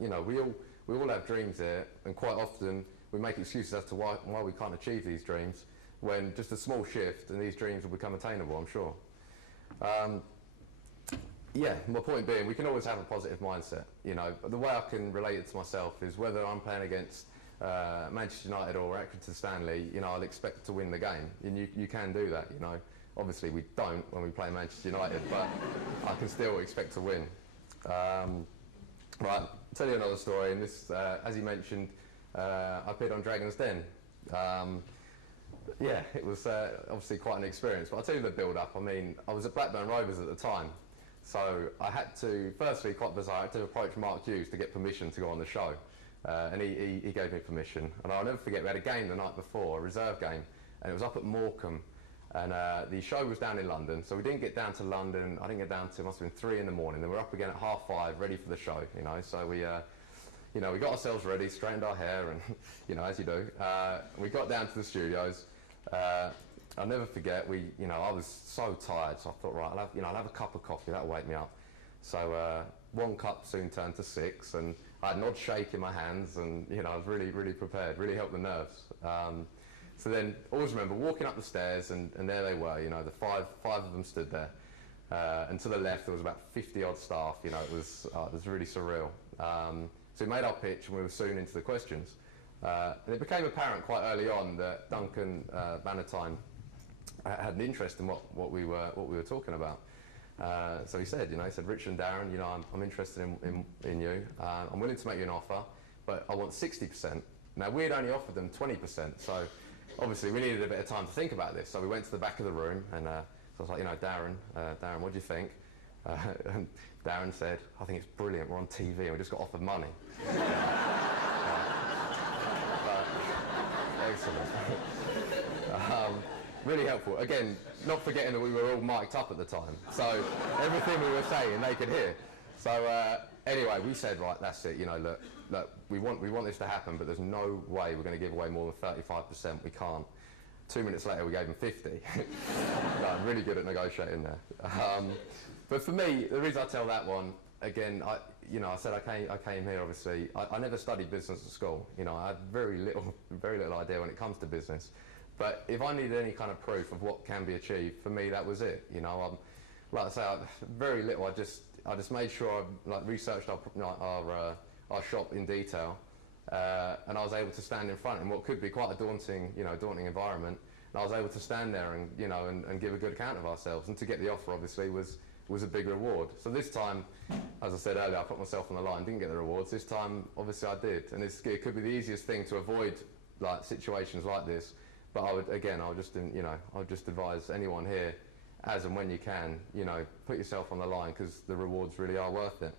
You know, we all have dreams here, and quite often we make excuses as to why we can't achieve these dreams, when just a small shift and these dreams will become attainable, I'm sure. Yeah, my point being, we can always have a positive mindset. You know, the way I can relate it to myself is whether I'm playing against Manchester United or Accrington Stanley, you know, I'll expect to win the game. And you can do that, you know. Obviously we don't when we play Manchester United, but I can still expect to win. Right, I'll tell you another story, and this, as you mentioned, I appeared on Dragon's Den. Yeah, it was obviously quite an experience, but I'll tell you the build-up. I mean, I was at Blackburn Rovers at the time, so I had to, firstly, quite bizarre, I had to approach Mark Hughes to get permission to go on the show, and he gave me permission. And I'll never forget, we had a game the night before, a reserve game, and it was up at Morecambe, and the show was down in London, so we didn't get down to London. I didn't get down to, it must have been 3 in the morning. Then we're up again at 5:30, ready for the show, you know. So we, you know, we got ourselves ready, straightened our hair, and you know, as you do. We got down to the studios. I'll never forget. You know, I was so tired, so I thought, right, I'll have a cup of coffee. That'll wake me up. So 1 cup soon turned to 6, and I had an odd shake in my hands, and you know, I was really, really prepared. Really helped the nerves. So then, always remember walking up the stairs, and there they were. You know, the five of them stood there, and to the left there was about 50 odd staff. You know, it was really surreal. So we made our pitch, and we were soon into the questions. And it became apparent quite early on that Duncan Bannatyne had an interest in what we were talking about. So he said, Richard and Darren, you know, I'm interested in you. I'm willing to make you an offer, but I want 60%. Now we had only offered them 20%, so obviously we needed a bit of time to think about this. So we went to the back of the room, and so I was like, you know, Darren, what do you think? And Darren said, I think it's brilliant. We're on TV and we just got offered money. Excellent. Really helpful. Again, not forgetting that we were all mic'd up at the time, so everything we were saying they could hear. So anyway, we said, right, that's it. You know, look, we want this to happen, but there's no way we're going to give away more than 35%. We can't. 2 minutes later, we gave them 50. No, I'm really good at negotiating there. But for me, the reason I tell that one, again, I said I came here, obviously. I never studied business at school. You know, I had very little idea when it comes to business. But if I needed any kind of proof of what can be achieved, for me, that was it. You know, like I say, very little. I just made sure I researched our shop in detail, and I was able to stand in front in what could be quite a daunting environment. And I was able to stand there and give a good account of ourselves. And to get the offer, obviously, was a big reward. So this time, as I said earlier, I put myself on the line, didn't get the rewards. This time, obviously, I did. And it could be the easiest thing to avoid situations like this. But I would just advise anyone here, as and when you can, put yourself on the line, because the rewards really are worth it.